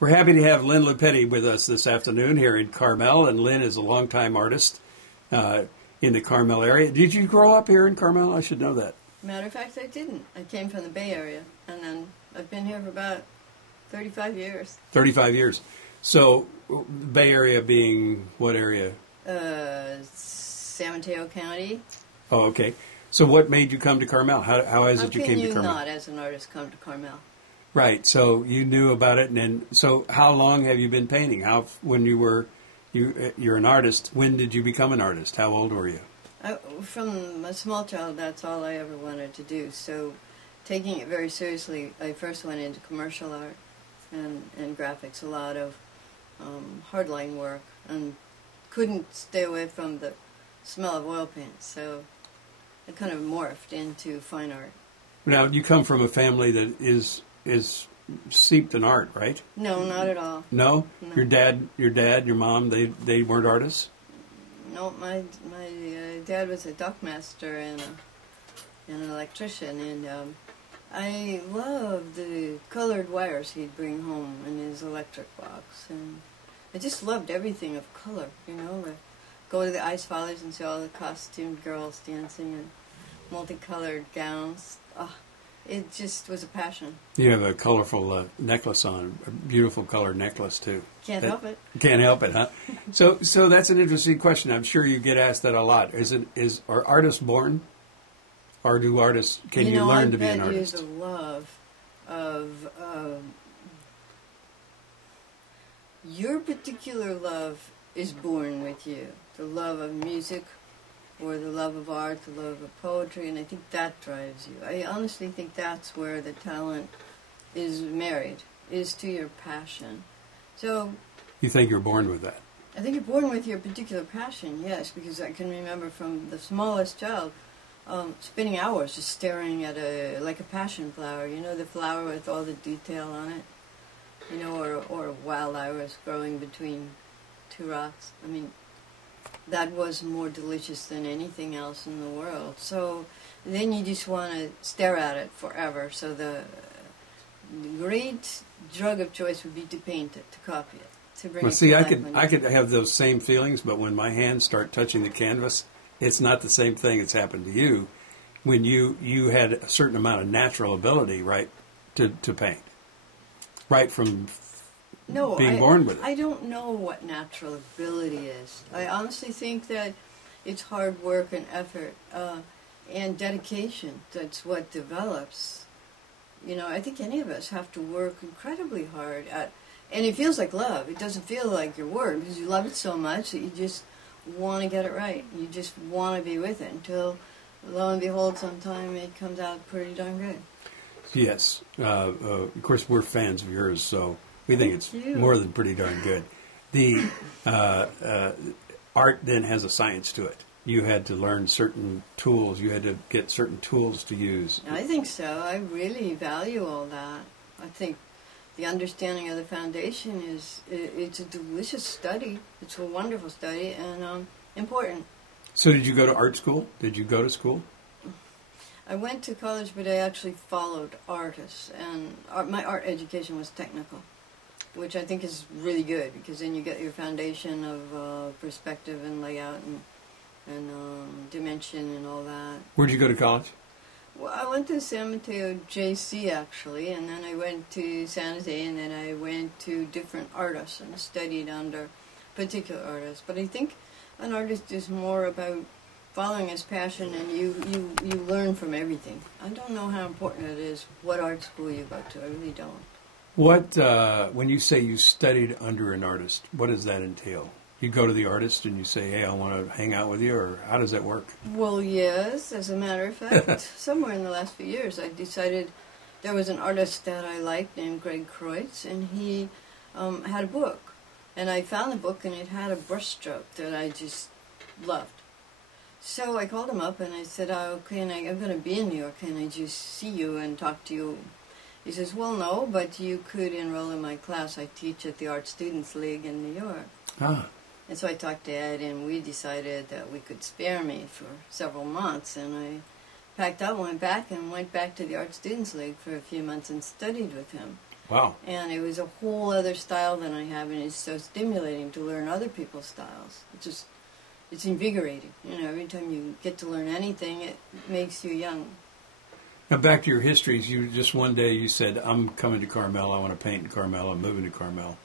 We're happy to have Lynn Lupetti with us this afternoon here in Carmel, and Lynn is a longtime artist in the Carmel area. Did you grow up here in Carmel? I should know that. Matter of fact, I didn't. I came from the Bay Area, and then I've been here for about 35 years. 35 years. So, Bay Area being what area? San Mateo County. Oh, okay. So what made you come to Carmel? How is it you came to Carmel? How can you not, as an artist, come to Carmel? Right. So you knew about it, and then so how long have you been painting? When you're an artist? When did you become an artist? How old were you? From a small child, that's all I ever wanted to do. So, taking it very seriously, I first went into commercial art and graphics, a lot of hardline work, and couldn't stay away from the smell of oil paint. So, I kind of morphed into fine art. Now, you come from a family that is steeped in art, right? No, not at all. No? No. Your dad, your mom, they weren't artists? No, my dad was a dockmaster and an electrician, and I loved the colored wires he'd bring home in his electric box, and I just loved everything of color, go to the ice follies and see all the costumed girls dancing in multicolored gowns. Oh, it just was a passion. You have a colorful necklace on, a beautiful colored necklace too. Can't help it. Can't help it, huh? So that's an interesting question. I'm sure you get asked that a lot. Are artists born, or can you learn to be an artist? I bet you the love of your particular love is born with you. The love of music, or the love of art, the love of poetry, and I think that drives you. I honestly think that's where the talent is married, is to your passion. So, you think you're born with that? I think you're born with your particular passion, yes, because I can remember from the smallest child spending hours just staring at like a passion flower, the flower with all the detail on it, or wild iris growing between two rocks. I mean, that was more delicious than anything else in the world. So then you just want to stare at it forever. So the great drug of choice would be to paint it, to copy it, to bring it to life. I could have those same feelings, but when my hands start touching the canvas, it's not the same thing that's happened to you when you had a certain amount of natural ability, right, to paint, right from being born with it. I don't know what natural ability is. I honestly think that it's hard work and effort and dedication. That's what develops. I think any of us have to work incredibly hard at, and it feels like love. It doesn't feel like your work because you love it so much that you just want to get it right. You just want to be with it until, lo and behold, sometime it comes out pretty darn good. Yes. Of course, we're fans of yours, so we think it's more than pretty darn good. The art then has a science to it. You had to learn certain tools. You had to get certain tools to use. I think so. I really value all that. I think the understanding of the foundation it's a delicious study. It's a wonderful study and important. So did you go to art school? Did you go to school? I went to college, but I actually followed artists. And my art education was technical, which I think is really good because then you get your foundation of perspective and layout and dimension and all that. Where'd you go to college? Well, I went to San Mateo JC actually, and then I went to San Jose, and then I went to different artists and studied under particular artists. But I think an artist is more about following his passion, and you learn from everything. I don't know how important it is what art school you go to. I really don't. What when you say you studied under an artist, what does that entail? You go to the artist and you say, hey, I want to hang out with you, or how does that work? Well, yes, as a matter of fact, somewhere in the last few years I decided there was an artist that I liked named Greg Kreutz, and he had a book. And I found the book, and it had a brushstroke that I just loved. So I called him up, and I said, okay, and I'm going to be in New York, can I just see you and talk to you? He says, well, no, but you could enroll in my class. I teach at the Art Students League in New York. Ah. And so I talked to Ed, and we decided that we could spare me for several months. And I packed up, went back to the Art Students League for a few months and studied with him. Wow. And it was a whole other style than I have, and it's so stimulating to learn other people's styles. It's invigorating. You know, every time you get to learn anything, it makes you young. Now back to your histories. You just one day you said, "I'm coming to Carmel. I want to paint in Carmel. I'm moving to Carmel."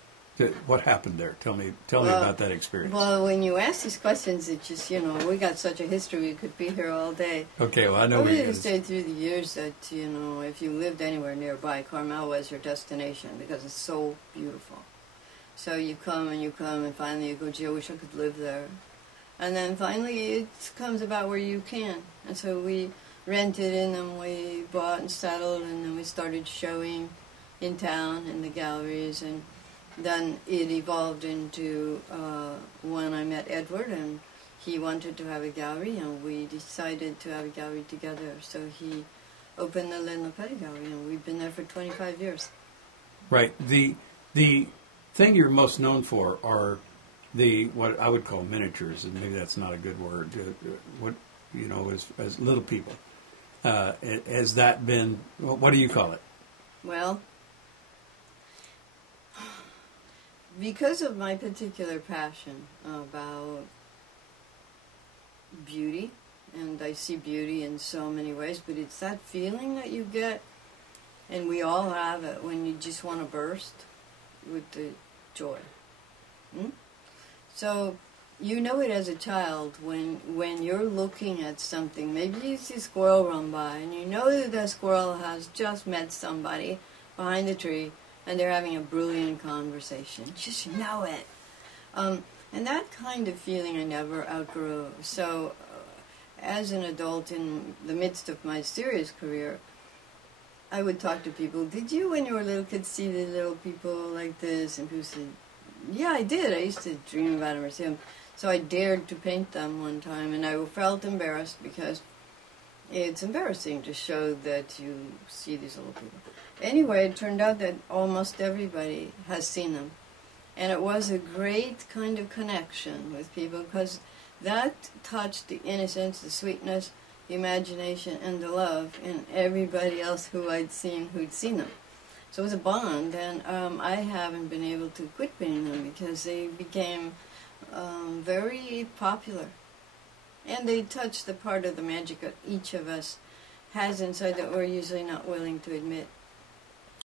What happened there? Tell me about that experience. Well, when you ask these questions, it just, you know, we got such a history, we could be here all day. Okay, well, I know. I would say through the years that, you know, if you lived anywhere nearby, Carmel was your destination because it's so beautiful. So you come, and finally you go, gee, I wish I could live there. And then finally it comes about where you can. And so we rented and then we bought and settled, and then we started showing in town in the galleries, and then it evolved into when I met Edward, and he wanted to have a gallery, and we decided to have a gallery together. So he opened the Lynn Lupetti Gallery, and we've been there for 25 years. Right. The thing you're most known for are what I would call miniatures, and maybe that's not a good word. What you know, as little people. Has that been? What do you call it? Well, because of my particular passion about beauty, and I see beauty in so many ways, but it's that feeling that you get, and we all have it, when you just want to burst with the joy. So you know it as a child when you're looking at something. Maybe you see a squirrel run by, and you know that that squirrel has just met somebody behind the tree, and they're having a brilliant conversation. Just know it. And that kind of feeling I never outgrew. So as an adult in the midst of my serious career, I would talk to people, did you when you were a little kid see the little people like this? And people said, yeah, I did. I used to dream about them or see them. So I dared to paint them one time, and I felt embarrassed because it's embarrassing to show that you see these little people. Anyway, it turned out that almost everybody has seen them. And it was a great kind of connection with people because that touched the innocence, the sweetness, the imagination, and the love in everybody else who I'd seen who'd seen them. So it was a bond, and I haven't been able to quit painting them because they became very popular. And they touched the part of the magic that each of us has inside that we're usually not willing to admit.